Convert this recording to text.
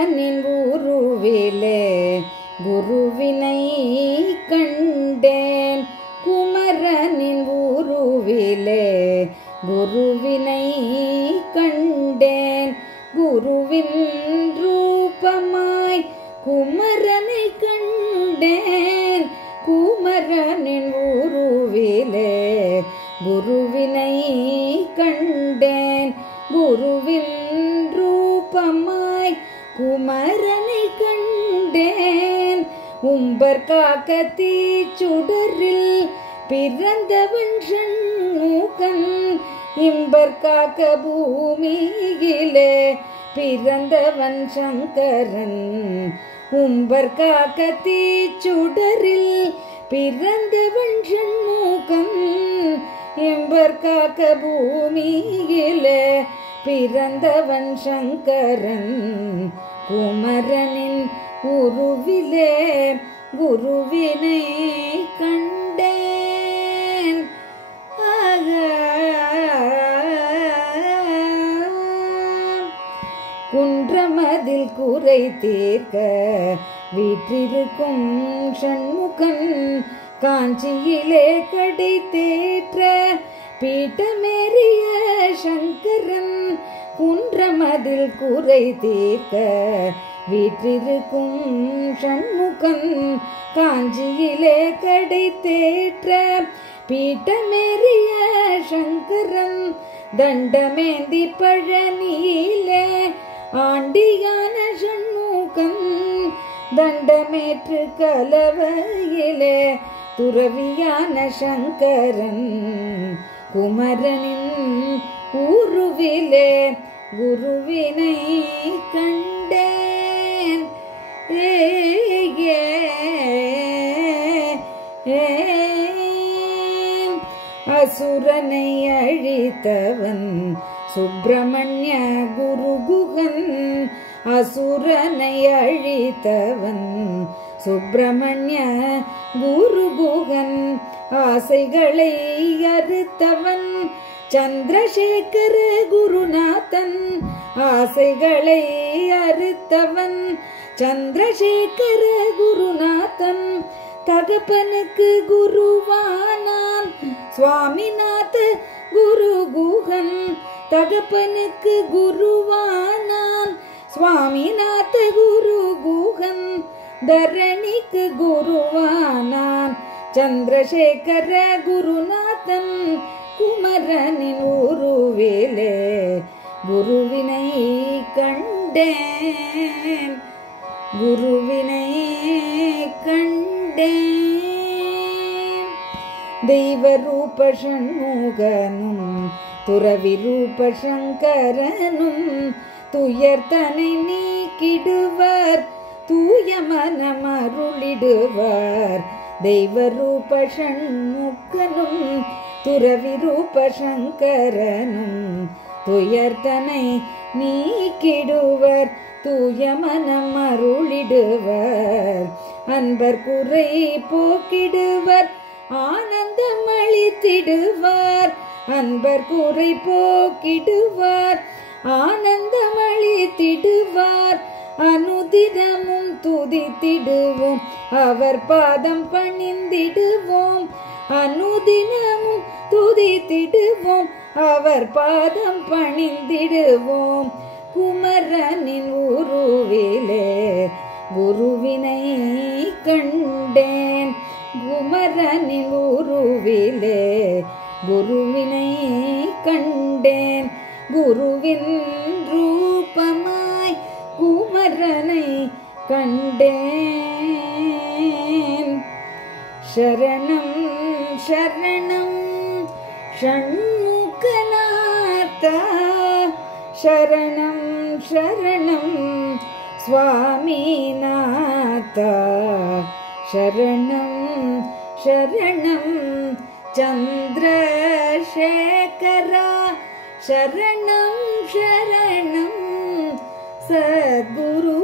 குமரனின் உருவிலே குருவினை கண்டேன். குமரனின் உருவிலே குருவினை கண்டேன். குருவின் ரூபமாய் குமரனை கண்டேன். குமரனின் உருவிலே குருவினை கண்டேன். குருவின் ரூபமாய் குமரனை கண்டேன். உம்பர் காக்க தீச்சுடரில் பிறந்தவன் ஷண்முகன். இம்பர் காக்க பூமியிலே பிறந்தவன் சங்கரன். உம்பர் காக்க தீச்சுடரில் பிறந்தவன் ஷண்முகன். இம்பர் காக்க பூமியிலே பிறந்தவன் சங்கரன். குமரனின் உருவிலே குருவினை கண்டேன். குன்றமதில் குறை தீர்க்க வீற்றிருக்கும் ஷண்முகன். காஞ்சியிலே கடை தேற்ற பீட்டமேறிய சங்கரன். குன்றமதில் குறை தீர்க்க வீற்றிருக்கும் ஷண்முகன். காஞ்சியிலே கடை தேற்ற பீட்டமேறிய சங்கரன். தண்டமேந்தி பழனியிலே ஆண்டியான ஷண்முகன். தண்டமேற்று கலவையிலே துறவியான சங்கரன். குமரனின் உருவிலே குருவினை கண்டேன். அசுரனை அழித்தவன் சுப்பிரமணிய குருகுகன். அசுரனை அழித்தவன் சுப்பிரமணிய குருகுகன். ஆசைகளை அறுத்தவன் சந்திரசேகர குருநாதன். ஆசைகளை அறுத்தவன் சந்திரசேகர குருநாதன். தகப்பனுக்கு குருவானான் சுவாமிநாத குருகுகன். தகப்பனுக்கு குருவானான் சுவாமிநாத குருகுகன். தரணிக்கு குருவானான் சந்திரசேகர குருநாதன். குமரனின் உருவிலே குருவினை கண்டேன். குருவினை கண்டேன். தெய்வ ரூப ஷண்முகனும் துறவி ரூப சங்கரனும் துயர்தனை நீக்கிடுவர் தூய மனமருளிடுவர். தெய்வ ரூப ஷண்முகனும் துறவி ரூப சங்கரனும் துயர்தனை நீக்கிடுவர் தூய மனம் அருளிடுவர். அன்பர் குறை போக்கிடுவர் ஆனந்தம் அளித்திடுவர். அன்பர் குறை போக்கிடுவர் ஆனந்தம் அளித்திடுவர். அனுதினமும் துதித்திடுவோம் அவர் பாதம் பணிந்திடுவோம். அனுதினமும் துதித்திடுவோம் அவர் பாதம் பணிந்திடுவோம். குமரனின் உருவிலே குருவினை கண்டேன். குமரனின் உருவிலே குருவினை கண்டேன். குருவின் ரூபமாய் குமரனை கண்டேன். சரணம் சரணம் ஷண்முகநாதா. சரணம் சரணம் சுவாமிநாதா. சரணம் சரணம் சந்திரசேகரா. சரணம் சரணம் சத்குரு